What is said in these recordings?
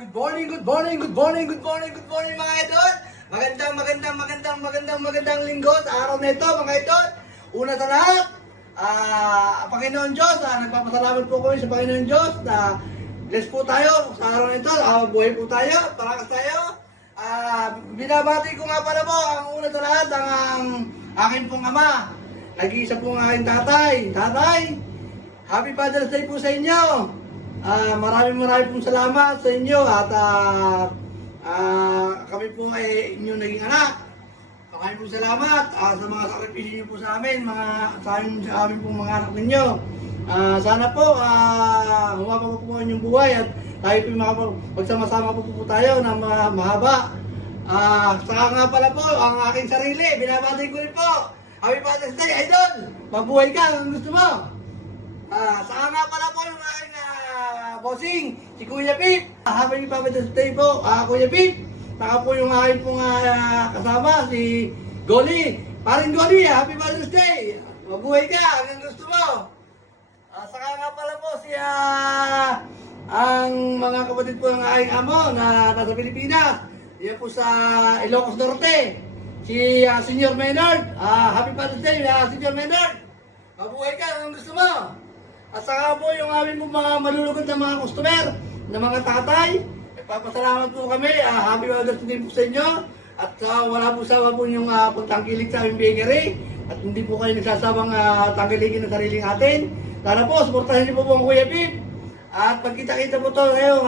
Good morning, good morning, good morning, good morning, good morning mga idol. Magandang linggo sa araw na ito mga idol. Una sa lahat, Panginoon Diyos, nagpapasalamat po kami sa Panginoon Diyos na bless po tayo sa araw na ito. Buhay po tayo, parakas tayo. Binabati ko nga pala po ang una sa lahat ang aking pong ama. Nag-iisa po ang aking tatay. Tatay, Happy Father's Day po sa inyo. Maraming pong salamat sa inyo at kami po ay inyong naging anak. Maraming pong salamat sa mga sakripisyo niyo po sa amin, sa amin pong mga anak ninyo. Sana po humaba po ang inyong buhay at tayo po magsama-sama po tayo ng mahaba. Saka nga pala po ang aking sarili, binabati ko rin po. Happy Father's Day, idol! Mabuhay ka kung gusto mo. Saka nga pala po yung aking bossing, si Kuya Pip. Happy Father's Day po, Kuya Pip. Saka po yung aking pong kasama, si Goli. Paring Goli, Happy Father's Day. Mabuhay ka hanggang gusto mo. Saka nga pala po si ang mga kapatid po ng aking amo na nasa Pilipinas. Yan po sa Ilocos Norte. Si Senior Maynard. Happy Father's Day, Senior Maynard. Mabuhay ka hanggang gusto mo. At saka po yung aming mga malulugod na mga customer, na mga tatay, papasalamat po kami. Happy Father's Day po sa inyo. At wala po sawa po yung pagtangkilik sa aming bakery. At hindi po kayo nagsasawang tangkilikin ng sariling atin. Sana po, suportahan niyo po ang Kuya Pip. At pagkita-kita po ito ngayon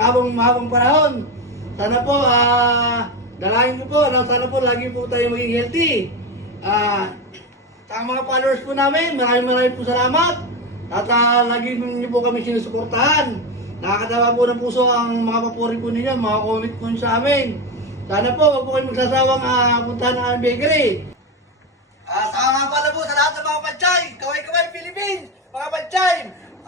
habang panahon. Sana po, dalangin ko po, sana po lagi po tayo maging healthy. Sa mga followers po namin, maraming po salamat. At lagi niyo po kami sinusuportahan. Nakakatawa po ng puso ang mga papuri po ninyo, mga comment po sa amin. Sana po, huwag po kayo magsasawang puntahan ng aming bakery. Saka nga pala po sa lahat ng mga panchay, Kaway-Kaway Philippines, mga panchay,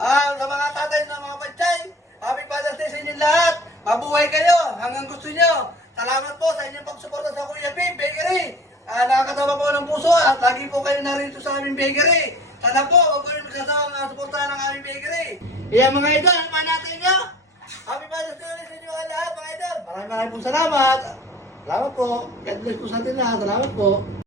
sa mga tatay ng mga panchay, Happy Father's Day sa inyong lahat. Mabuhay kayo hanggang gusto nyo. Salamat po sa inyong pagsuporta sa Kuya Pip Bakery. Nakakatawa po ng puso at lagi po kayo narito sa aming bakery. Sana po, huwag kayo magsasawang suportahan ng aming bakery. Kaya mga idol, ano pa natin nyo? Happy Father's Day sa inyo lahat mga idol. Maraming pong salamat. Salamat po. God bless po sa atin lahat. Salamat po.